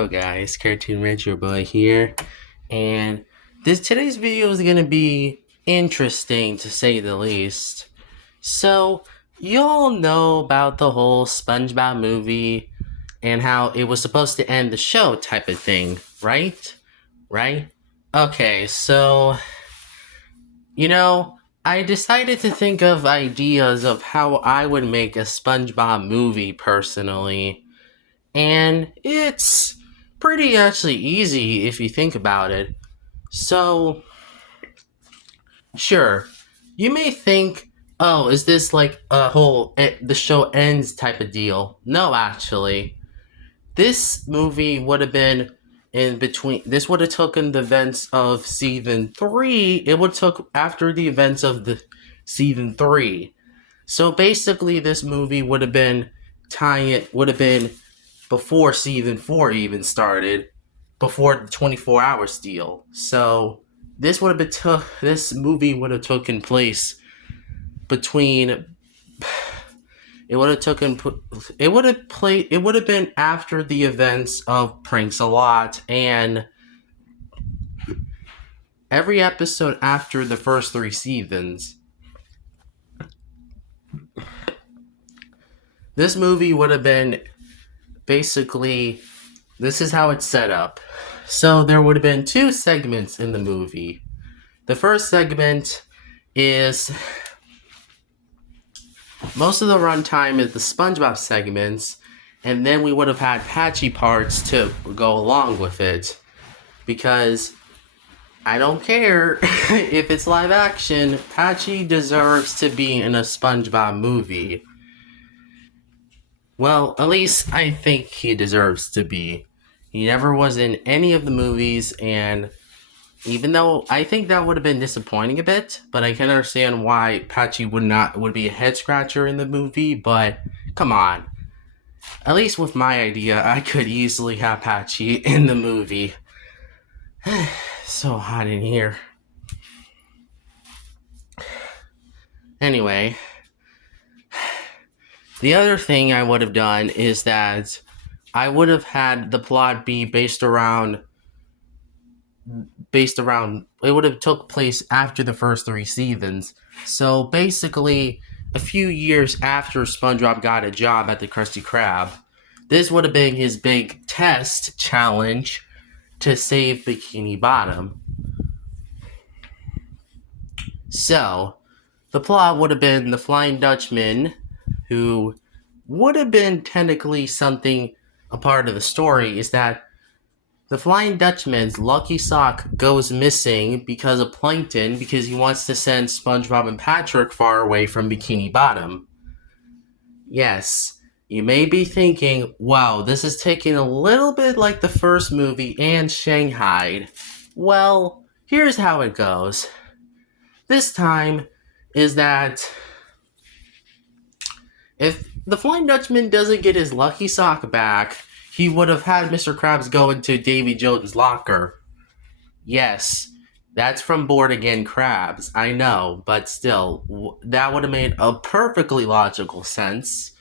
So guys, Cartoon Rich, your boy here, and today's video is gonna be interesting to say the least. So you all know about the whole SpongeBob movie and how it was supposed to end the show type of thing, right? Right? Okay, so you know, I decided to think of ideas of how I would make a SpongeBob movie personally. And it's pretty actually easy if you think about it. So, sure, you may think, oh, is this like a whole the show ends type of deal? No, actually. This movie would have been in between. This would have taken the events of season 3. It would took after the events of the season 3. So basically, this movie would have been tying it, would have been before season 4 even started, before the 24 hours deal. So this movie would have taken place between it would have taken it would have been after the events of Pranks a Lot, and every episode after the first 3 seasons. This movie would have been basically, this is how it's set up. So there would have been 2 segments in the movie. The first segment is most of the runtime is the SpongeBob segments, and then we would have had patchy parts to go along with it. Because I don't care if it's live action, Patchy deserves to be in a SpongeBob movie. Well, at least I think he deserves to be. He never was in any of the movies, and even though I think that would have been disappointing a bit, but I can understand why Patchy would be a head scratcher in the movie, but come on. At least with my idea, I could easily have Patchy in the movie. So hot in here. Anyway, the other thing I would have done is that I would have had the plot be based around it would have took place after the first 3 seasons. So basically, a few years after SpongeBob got a job at the Krusty Krab, this would have been his big test challenge to save Bikini Bottom. So, the plot would have been the Flying Dutchman, who would have been technically something a part of the story, is that the Flying Dutchman's lucky sock goes missing because of Plankton, because he wants to send SpongeBob and Patrick far away from Bikini Bottom. Yes, you may be thinking, wow, this is taking a little bit like the first movie and Shanghai. Well, here's how it goes. This time is that if the Flying Dutchman doesn't get his lucky sock back, he would have had Mr. Krabs go into Davy Jones' locker. Yes, that's from Bored Again Krabs, I know, but still, that would have made a perfectly logical sense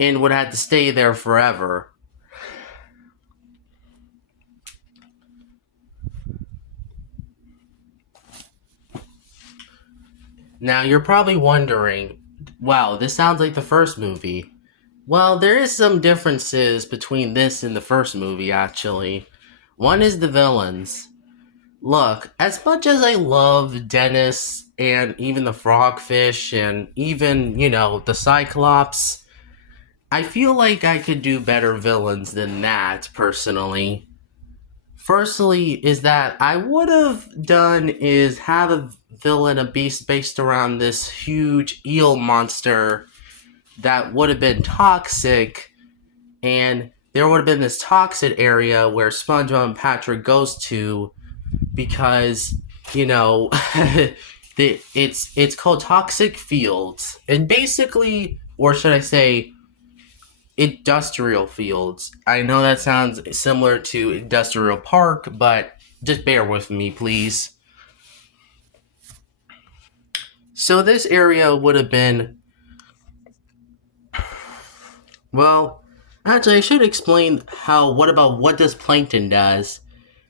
and would have had to stay there forever. Now, you're probably wondering, wow, this sounds like the first movie. Well, there is some differences between this and the first movie, actually. One is the villains. Look, as much as I love Dennis and even the Frogfish and even, the Cyclops, I feel like I could do better villains than that, personally. Firstly, is that I would have done is have a villain, a beast based around this huge eel monster that would have been toxic, and there would have been this toxic area where SpongeBob and Patrick goes to because, it's called Toxic Fields, and basically, or should I say, industrial fields. I know that sounds similar to Industrial Park, but just bear with me, please. So this area would have been, well, Actually, I should explain what does Plankton does.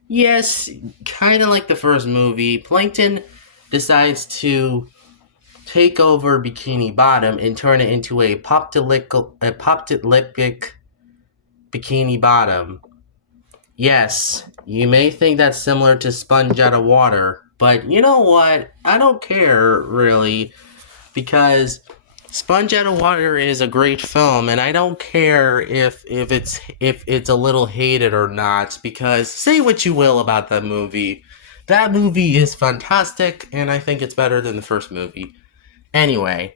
Yes, kind of like the first movie, Plankton decides to take over Bikini Bottom and turn it into a poptilickic Bikini Bottom. Yes, you may think that's similar to Sponge Out of Water, but you know what? I don't care really because Sponge Out of Water is a great film, and I don't care if it's a little hated or not. Because say what you will about that movie is fantastic, and I think it's better than the first movie. Anyway,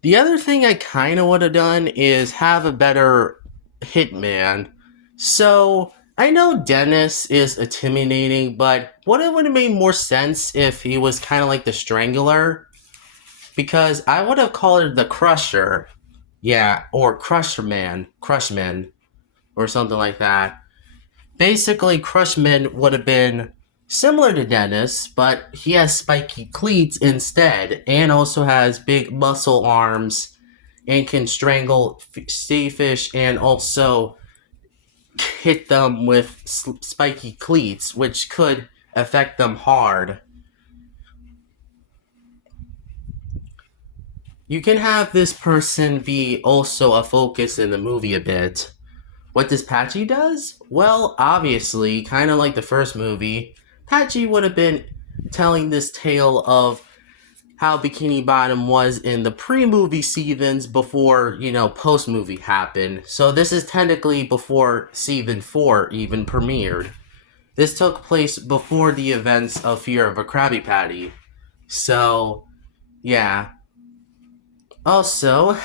the other thing I kind of would have done is have a better hitman. So I know Dennis is intimidating, but what it would have made more sense if he was kind of like the Strangler, because I would have called it the Crusher. Yeah, or Crushman, or something like that. Basically, Crushman would have been similar to Dennis, but he has spiky cleats instead, and also has big muscle arms, and can strangle sea fish, and also hit them with spiky cleats, which could affect them hard. You can have this person be also a focus in the movie a bit. What does Patchy does? Well, obviously, kind of like the first movie, Patchy would have been telling this tale of how Bikini Bottom was in the pre-movie seasons before, post-movie happened. So this is technically before season 4 even premiered. This took place before the events of Fear of a Krabby Patty. So, yeah. Also,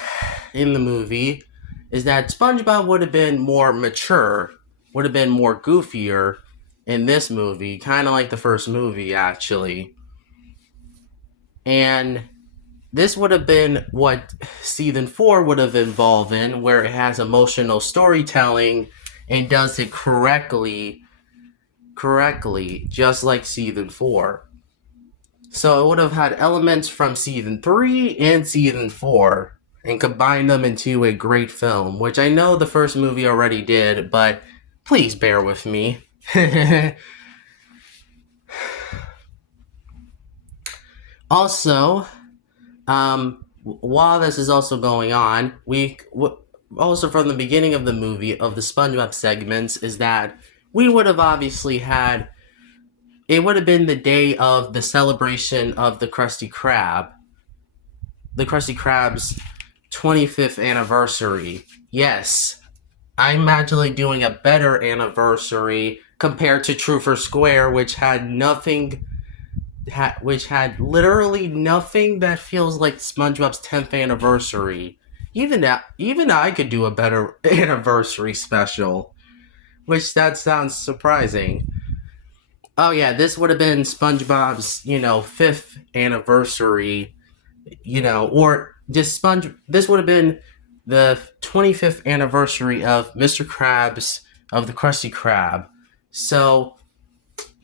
in the movie, is that SpongeBob would have been more mature, would have been more goofier in this movie, kind of like the first movie, actually. And this would have been what season 4 would have involved in, where it has emotional storytelling and does it correctly, just like season 4. So it would have had elements from season 3 and season 4 and combined them into a great film, which I know the first movie already did, but please bear with me. Also, while this is also going on, also from the beginning of the movie, of the SpongeBob segments, is that we would have obviously had, it would have been the day of the celebration of the Krusty Krab's 25th anniversary. Yes, I'm actually doing a better anniversary compared to Truth or Square, which had literally nothing that feels like SpongeBob's 10th anniversary. Even I could do a better anniversary special, which that sounds surprising. Oh yeah, this would have been SpongeBob's, 5th anniversary, or this would have been the 25th anniversary of Mr. Krabs of the Krusty Krab. So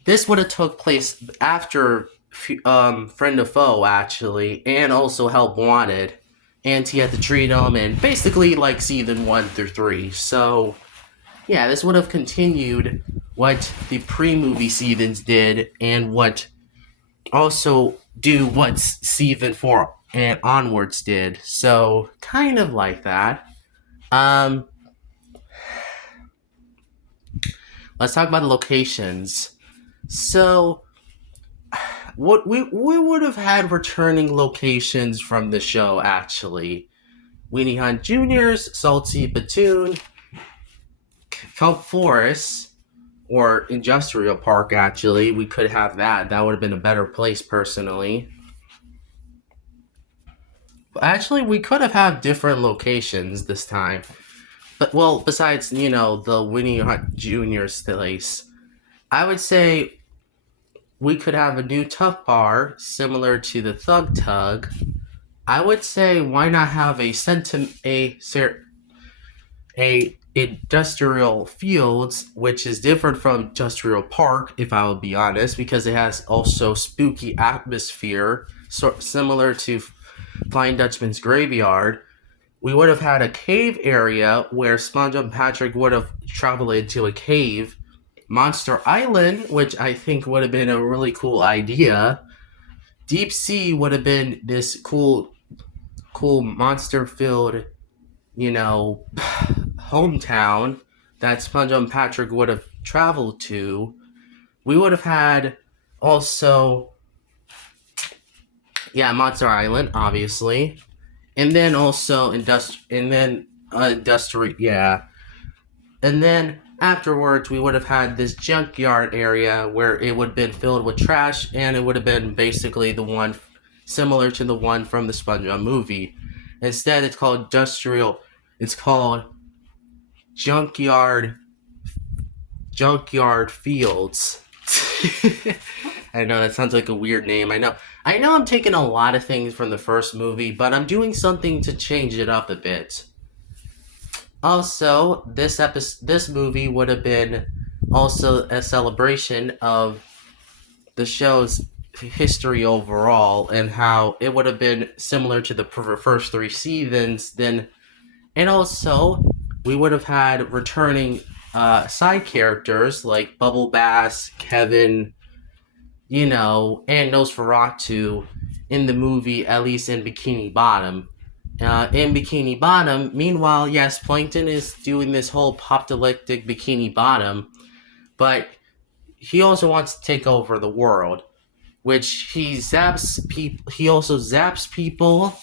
this would have took place after Friend of Foe, actually, and also Help Wanted, and he had to treat him, and basically like season 1 through 3. So yeah, this would have continued what the pre-movie seasons did, and what season 4 and onwards did. So kind of like that. Um, let's talk about the locations. So what we would have had returning locations from the show, actually. Weenie Hunt Jr.'s, Salty Batoon, Kelp Forest, or Industrial Park, actually. We could have that. That would have been a better place, personally. Actually, we could have had different locations this time. But, well, besides, the Winnie Hunt Jr.'s place, I would say we could have a new Tough Bar similar to the Thug Tug. I would say why not have a industrial fields, which is different from industrial park, if I would be honest, because it has also spooky atmosphere, similar to Flying Dutchman's Graveyard, We would have had a cave area where SpongeBob and Patrick would have traveled into a cave. Monster Island, which I think would have been a really cool idea. Deep Sea would have been this cool monster filled, you know, hometown that SpongeBob and Patrick would have traveled to. We would have had also, yeah, Monster Island, obviously, and then also industrial, yeah, and then afterwards we would have had this junkyard area where it would have been filled with trash, and it would have been basically the one similar to the one from the SpongeBob movie. Instead, it's called industrial. It's called junkyard fields. I know that sounds like a weird name. I know I'm taking a lot of things from the first movie, but I'm doing something to change it up a bit. Also, this movie would have been also a celebration of the show's history overall and how it would have been similar to the first three seasons. And also we would have had returning side characters like Bubble Bass, Kevin, and Nosferatu in the movie, at least in Bikini Bottom. In Bikini Bottom, meanwhile, yes, Plankton is doing this whole apocalyptic Bikini Bottom, but he also wants to take over the world, which he zaps people. He also zaps people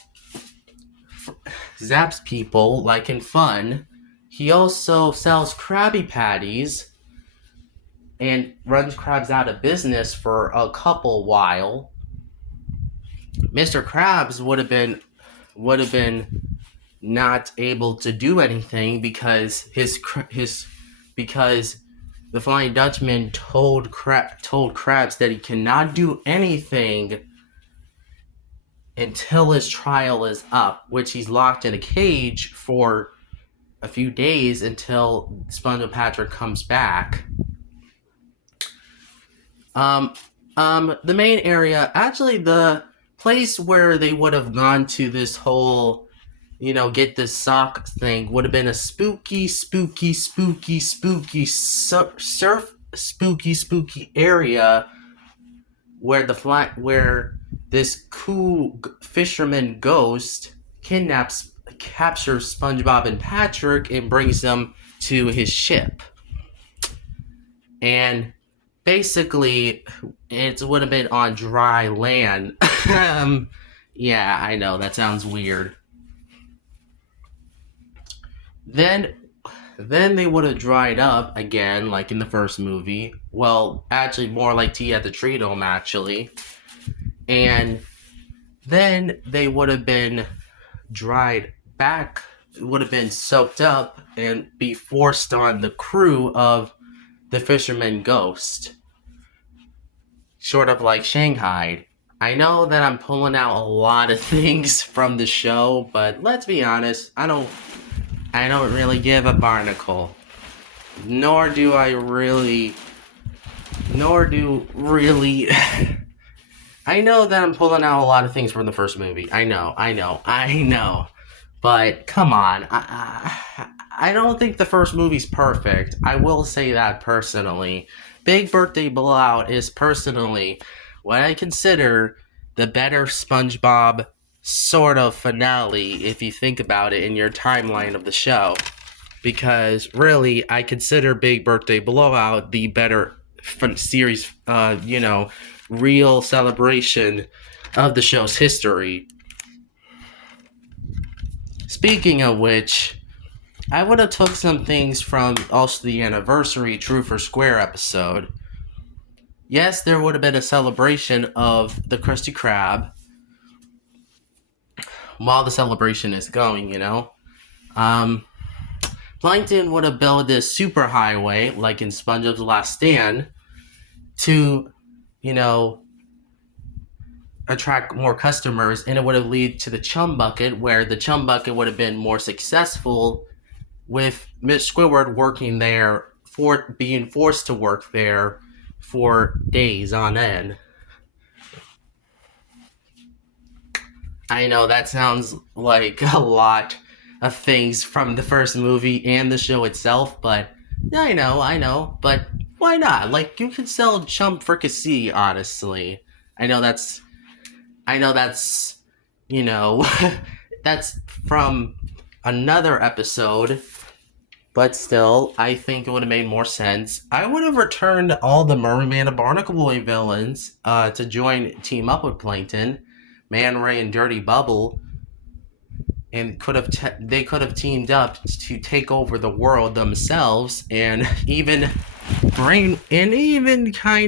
like in fun. He also sells Krabby Patties and runs Krabs out of business for a couple while. Mr. Krabs would have been not able to do anything because because the Flying Dutchman told Krabs that he cannot do anything until his trial is up, which he's locked in a cage for a few days until SpongeBob Patrick comes back. The main area, actually, the place where they would have gone to this whole, get this sock thing would have been a spooky area where this cool fisherman ghost captures SpongeBob and Patrick and brings them to his ship. And basically, it would have been on dry land. Yeah, I know, that sounds weird. Then they would have dried up again, like in the first movie. Well, actually, more like Tea at the Tree Dome, actually. And then they would have been dried back, would have been soaked up, and be forced on the crew of the Fisherman Ghost. Sort of like Shanghai. I know that I'm pulling out a lot of things from the show, but let's be honest, I don't really give a barnacle. Nor do really I know that I'm pulling out a lot of things from the first movie. I know. But come on, I don't think the first movie's perfect. I will say that personally. Big Birthday Blowout is personally what I consider the better SpongeBob sort of finale, if you think about it in your timeline of the show. Because really, I consider Big Birthday Blowout the better series, real celebration of the show's history. Speaking of which, I would have took some things from also the anniversary Truth or Square episode. Yes, there would have been a celebration of the Krusty Krab while the celebration is going, Plankton would have built this superhighway, like in SpongeBob's Last Stand, to, attract more customers, and it would have led to the Chum Bucket, where the Chum Bucket would have been more successful with Miss Squidward working there, being forced to work there for days on end. I know that sounds like a lot of things from the first movie and the show itself, but yeah, I know, but why not? Like, you can sell chump fricassee, honestly. I know that's, I know that's, you know, that's from another episode, but still, I think it would have made more sense. I would have returned all the Merman and Barnacle Boy villains to team up with Plankton, Man Ray, and Dirty Bubble, and they could have teamed up to take over the world themselves, and even kind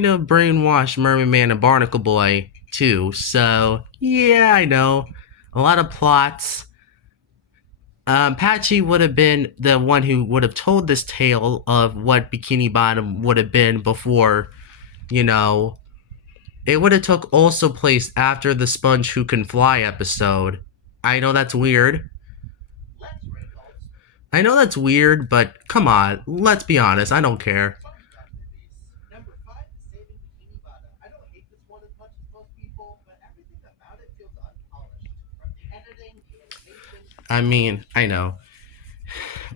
of brainwash Merman Man and Barnacle Boy too. So yeah, I know a lot of plots. Patchy would have been the one who would have told this tale of what Bikini Bottom would have been before, you know. It would have took also place after the Sponge Who Can Fly episode. I know that's weird. I know that's weird, but come on, let's be honest, I don't care. I mean, I know.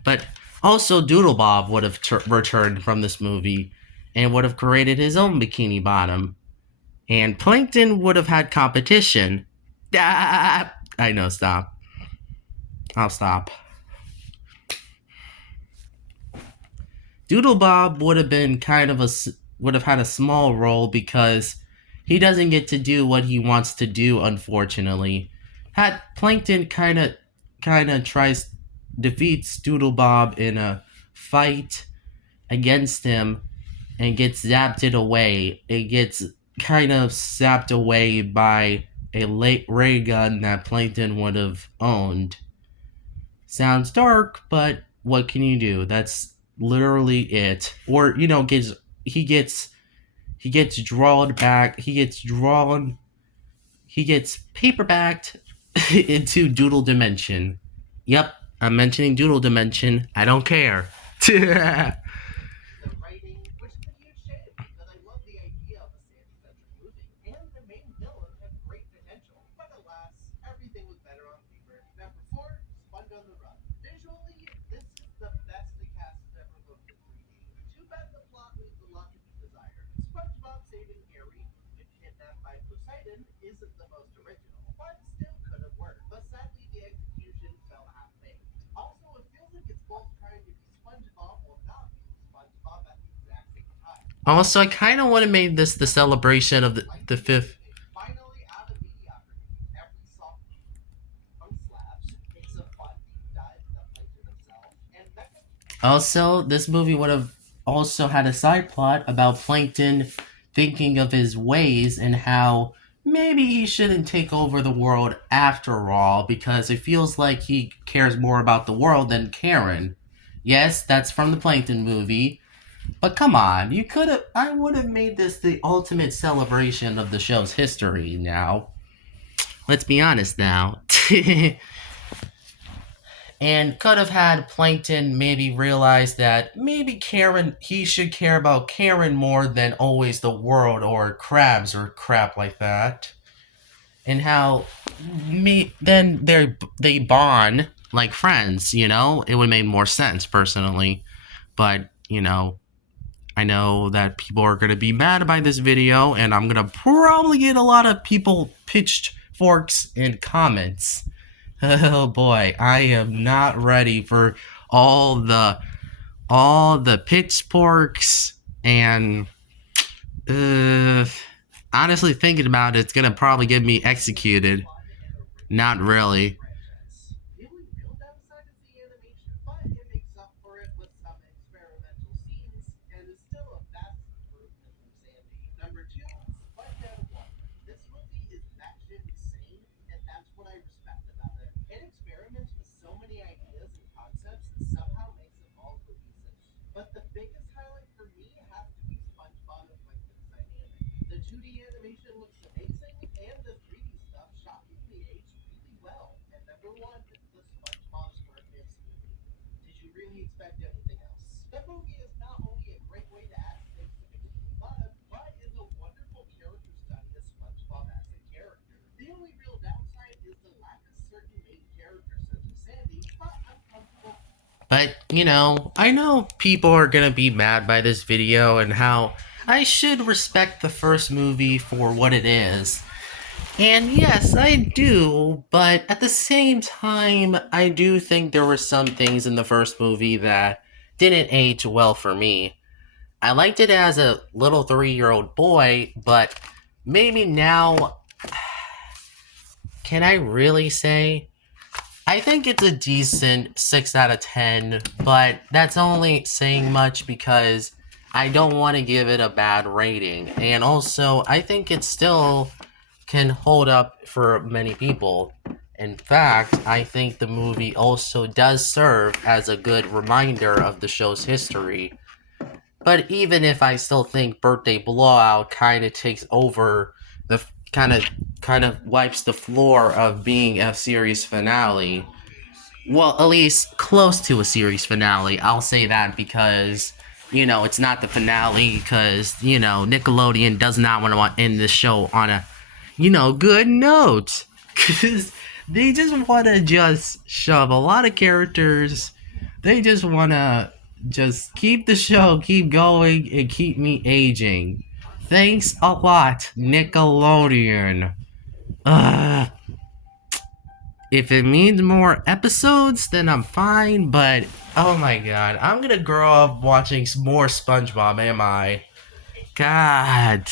But also, Doodle Bob would have returned from this movie and would have created his own Bikini Bottom. And Plankton would have had competition. Ah, I know, stop. I'll stop. Doodle Bob would have been would have had a small role because he doesn't get to do what he wants to do, unfortunately. Had Plankton kind of tries defeats Doodle Bob in a fight against him and gets zapped away. It gets kind of zapped away by a late ray gun that Plankton would have owned. Sounds dark, but what can you do? That's literally it. Or he gets he gets drawn back. He gets paperbacked into Doodle Dimension. Yep, I'm mentioning Doodle Dimension. I don't care. Also, I kind of want to make this the celebration of the fifth. Also, this movie would have also had a side plot about Plankton thinking of his ways and how maybe he shouldn't take over the world after all because it feels like he cares more about the world than Karen. Yes, that's from the Plankton movie. But come on, I would have made this the ultimate celebration of the show's history now. Let's be honest now. And could have had Plankton maybe realize that maybe he should care about Karen more than always the world or crabs or crap like that. And how then they bond like friends, It would make more sense personally. But, I know that people are going to be mad by this video, and I'm going to probably get a lot of people pitchforks in comments. Oh boy, I am not ready for all the pitchforks and honestly thinking about it, it's gonna probably get me executed. Not really. But, I know people are gonna be mad by this video and how I should respect the first movie for what it is. And yes, I do, but at the same time, I do think there were some things in the first movie that didn't age well for me. I liked it as a little 3-year-old boy, but maybe now, can I really say? I think it's a decent 6 out of 10, but that's only saying much because I don't want to give it a bad rating. And also, I think it still can hold up for many people. In fact, I think the movie also does serve as a good reminder of the show's history. But even if I still think Birthday Blowout kind of takes over the kind of wipes the floor of being a series finale, well, at least close to a series finale. I'll say that because, it's not the finale because, Nickelodeon does not want to end the show on a, good note. Because they just want to just shove a lot of characters. They just want to just keep the show, keep going, and keep me aging. Thanks a lot, Nickelodeon. Ugh. If it means more episodes, then I'm fine, but oh my god, I'm gonna grow up watching more Spongebob, am I? God.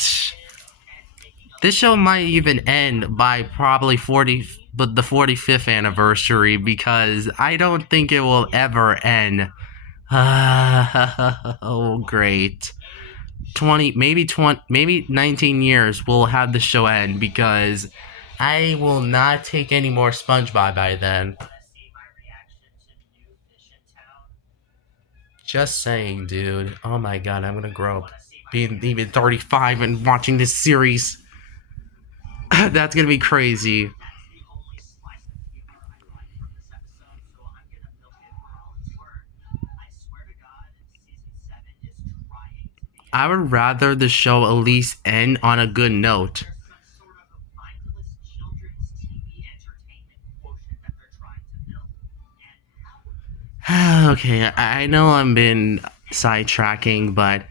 This show might even end by probably the 45th anniversary because I don't think it will ever end. Oh, great. 20, maybe 19 years we'll have the show end because I will not take any more SpongeBob by then. Just saying, dude. Oh my god, I'm gonna grow up being even 35 and watching this series. That's gonna be crazy. I would rather the show at least end on a good note. Okay, I know I've been sidetracking, but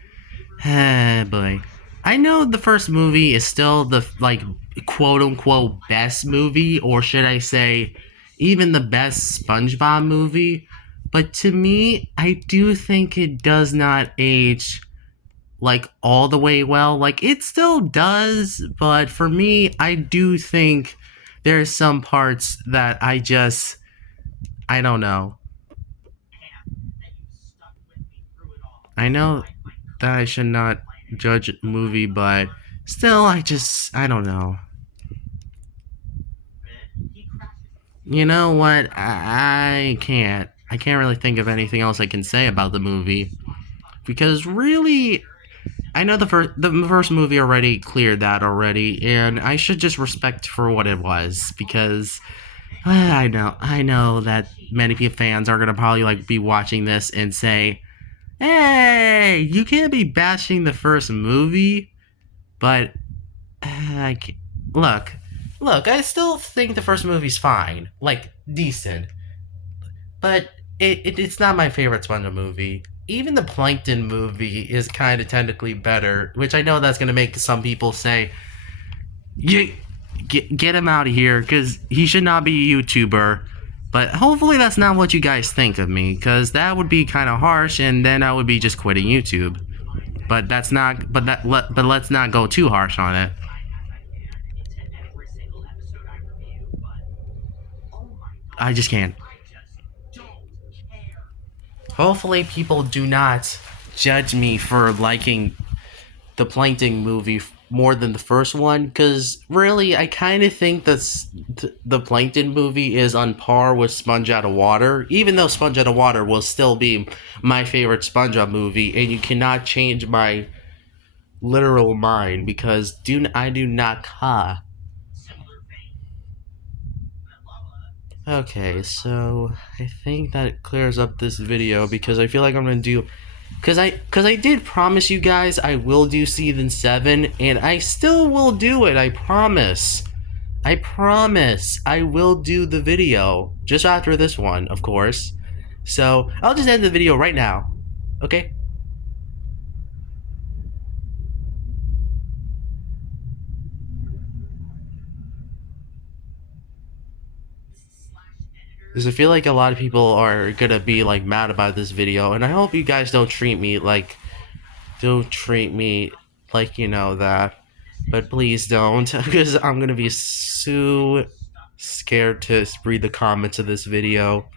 boy, I know the first movie is still the quote unquote best movie, or should I say, even the best SpongeBob movie. But to me, I do think it does not age all the way well. It still does, but for me, I do think there's some parts that I don't know. I know that I should not judge a movie, but still, I don't know. You know what? I can't. I can't really think of anything else I can say about the movie because really, I know the first movie already cleared that already, and I should just respect for what it was because I know that many fans are gonna probably be watching this and say, "Hey, you can't be bashing the first movie," but I can't. Look, I still think the first movie's fine, decent, but it's not my favorite SpongeBob movie. Even the Plankton movie is kind of technically better, which I know that's gonna make some people say, get him out of here, because he should not be a YouTuber." But hopefully that's not what you guys think of me, because that would be kind of harsh, and then I would be just quitting YouTube. But that's not. But let's not go too harsh on it. I just can't. Hopefully people do not judge me for liking the Plankton movie more than the first one, because really I kind of think the Plankton movie is on par with Sponge Out of Water, even though Sponge Out of Water will still be my favorite SpongeBob movie, and you cannot change my literal mind because I do not Okay, so I think that clears up this video because I feel like I'm gonna do, because I did promise you guys I will do season 7, and I still will do it. I promise. I will do the video just after this one, of course. So I'll just end the video right now. Okay? Because I feel like a lot of people are gonna be like mad about this video, and I hope you guys don't treat me like that. But please don't, because I'm gonna be so scared to read the comments of this video.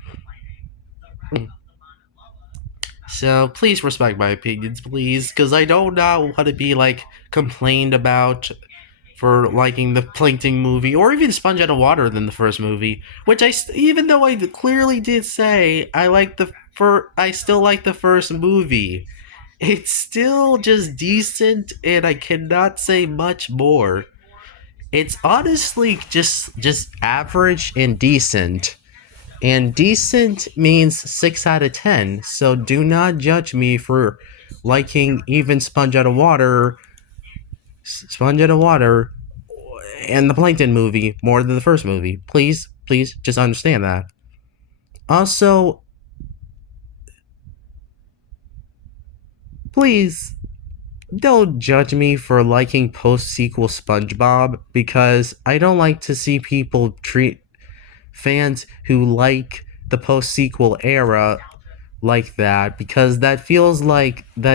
So please respect my opinions, please, because I don't want to be like complained about for liking the Plankton movie, or even Sponge Out of Water than the first movie. Which even though I clearly did say I still like the first movie. It's still just decent, and I cannot say much more. It's honestly just average and decent. And decent means 6 out of 10. So do not judge me for liking even Sponge Out of Water, and the Plankton movie more than the first movie. Please, just understand that. Also, please don't judge me for liking post-sequel Spongebob, because I don't like to see people treat fans who like the post-sequel era like that, because that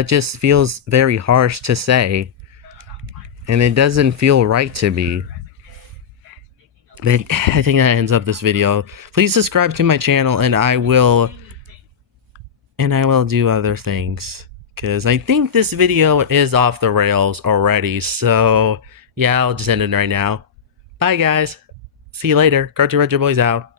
just feels very harsh to say, and it doesn't feel right to me. But I think that ends up this video. Please subscribe to my channel, and I will do other things, because I think this video is off the rails already. So yeah, I'll just end it right now. Bye guys, see you later. Cartoon Retro Boys out.